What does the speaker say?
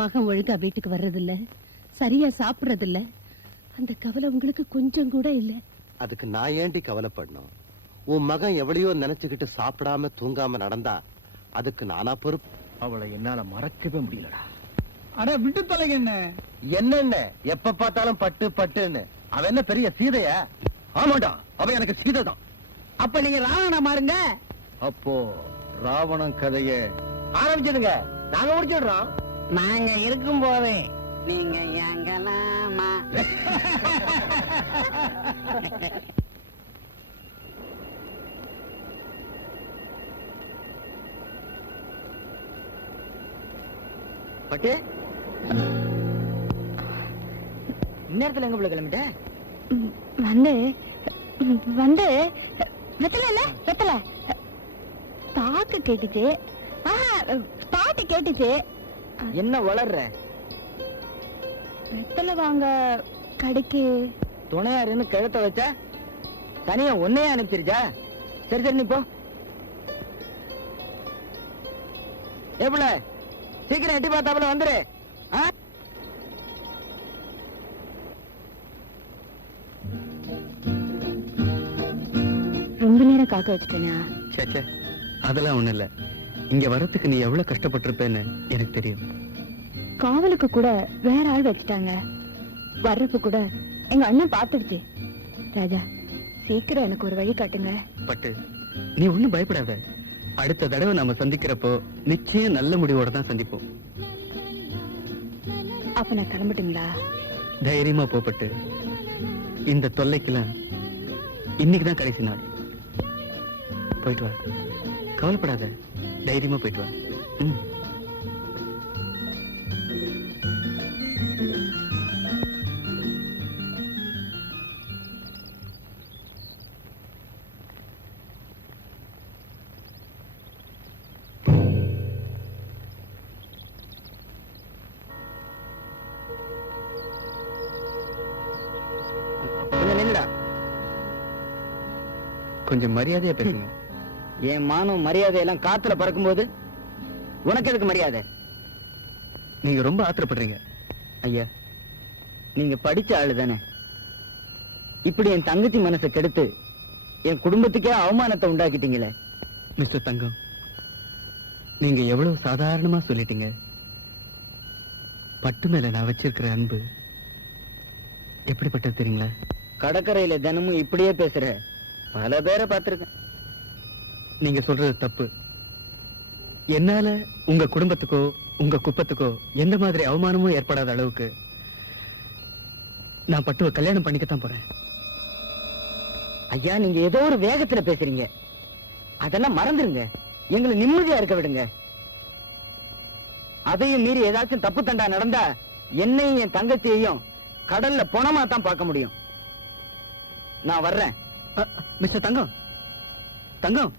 மகன் ஒழுங்கா வீட்டுக்கு வர்றதில்ல, சரியா சாப்பிடுறதில்ல. அந்த கவலை உங்களுக்கு கொஞ்சம் கூட இல்ல. அதுக்கு நான் ஏண்டி கவலைப்படணும்? உன் மகன் எவ்வளையோ நினைச்சுக்கிட்டு சாப்பிடாம தூங்காம நடந்தா அதுக்கு நானா பொறுப்பு? அவளை என்னால மறக்கவே முடியலடா. அட விட்டு தொலைங்க. என்ன எப்ப பார்த்தாலும் பட்டு பட்டுன்னு? அவ என்ன பெரிய சீதையா? ஆமாடா, அவ எனக்கு சீதை தான். அப்ப நீங்க ராவணா மாறுங்க. அப்போ ராவணன் கதைய ஆரம்பிச்சிடுங்க, நாங்க முடிச்சிடுறோம். நாங்க இருக்கும் போதே நீங்க எங்கலாமா? பட்டு இந்நேரத்துல எங்க பிள்ளை கிளம்பிட்ட? வந்து வந்து வெத்தல வெத்தல பாட்டு கேட்டுச்சு. பாட்டு கேட்டுச்சு. என்ன வளர்ற? வெத்தல வாங்க கடைக்கு துணையாருன்னு கழுத்த வச்சா தனியா ஒன்னையே அனுப்பிச்சிருச்சா? சரி சரி, நீ போ. எப்படி சீக்கிரம் எட்டி பார்த்தாப்புல வந்துரு. ரொம்ப நேரம் காக்க வச்சுட்டேனா? சேச்சே, அதெல்லாம் ஒண்ணு இல்ல. இங்க வரத்துக்கு நீ எவ்வளவு கஷ்டப்பட்டிருப்பேன்னு எனக்கு தெரியும். காவலுக்கு கூட வேற ஆள் வச்சுட்டாங்க. வர்றப்ப கூட எங்க அண்ணன் பாத்துடுச்சு. ராஜா, சீக்கிரம் எனக்கு ஒரு வழி காட்டுங்க. பட்டு, நீ ஒண்ணும் பயப்படாத. அடுத்த தடவை நாம சந்திக்கிறப்போ நிச்சயம் நல்ல முடிவோட தான் சந்திப்போம். அப்ப நான் கிளம்பட்டுங்களா? தைரியமா போப்பட்டு. இந்த தொல்லைக்கெல்லாம் இன்னைக்குதான் கடைசி நாள். போயிட்டு வா, கவலைப்படாத. தைரியமா போயிட்டு வா. கொஞ்சம் மரியாதையா பேசுங்க. என் மானம் மரியாதை எல்லாம் காத்துல பறக்கும் போது உனக்கு எதுக்கு மரியாதை? நீங்க ரொம்ப ஆத்திரப்படுறீங்க. ஐயா, நீங்க படிச்ச ஆளு தானே. இப்படி என் தங்கச்சி மனசை கெடுத்து என் குடும்பத்துக்கே அவமானத்தை உண்டாக்கிட்டீங்களே. மிஸ்டர் தங்கம், நீங்க எவ்வளவு சாதாரணமா சொல்லிட்டீங்க. பட்டு மேல நான் வச்சிருக்கிற அன்பு எப்படிப்பட்டது தெரியுங்களா? கடற்கரையில தினமும் இப்படியே பேசுற பல பேரை பார்த்திருக்கேன். நீங்க சொல்றது தப்பு. என்னால உங்க குடும்பத்துக்கோ உங்க குப்பத்துக்கோ எந்த மாதிரி அவமானமும் ஏற்படாத அளவுக்கு நான் பட்டுவ கல்யாணம் பண்ணிக்கத்தான் போறேன். ஐயா, நீங்க ஏதோ ஒரு வேகத்துல பேசுறீங்க. அதெல்லாம் மறந்துருங்க. எங்களை நிம்மதியா இருக்க விடுங்க. அதையும் மீறி ஏதாச்சும் தப்பு தண்டா நடந்தா என்னையும் என் தங்கச்சியையும் கடல்ல பொணமா தான் பார்க்க முடியும். நான் வர்றேன். மிஸ்டர் தங்கம், தங்கம்